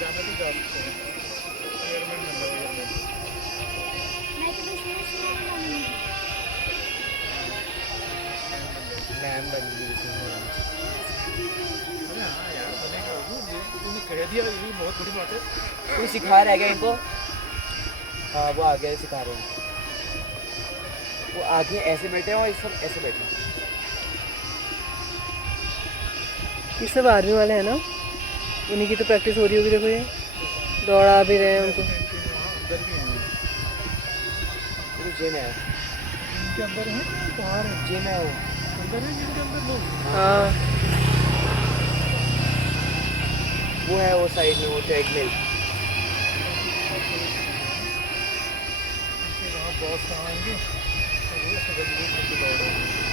जाना तो जा सकते हैं। एयरमैन बन जाओ एयरमैन। मैम बन गई इसमें। अरे हाँ यार बनेगा वो, ये तूने कह दिया ये बहुत बड़ी बात है। कोई सिखा रहा है क्या इनको? हाँ वो आगे सिखा रहे हैं। वो आगे ऐसे बैठे हैं और इस सब ऐसे बैठे हैं। ये सब आर्मी वाले हैं ना, उन्हीं की तो प्रैक्टिस हो रही होगी। देखो ये दौड़ा भी रहे हैं उनको। वहाँ अंदर भी हैं, वो जिम है। इनके अंदर हैं कि बाहर हैं? जिम है वो। अंदर है जिनके अंदर लोग। हाँ वो है वो साइड में वो ट्रेडमिल। वहाँ बॉस कहाँ आएंगे? तो वो समझ लो कि दौड़ो।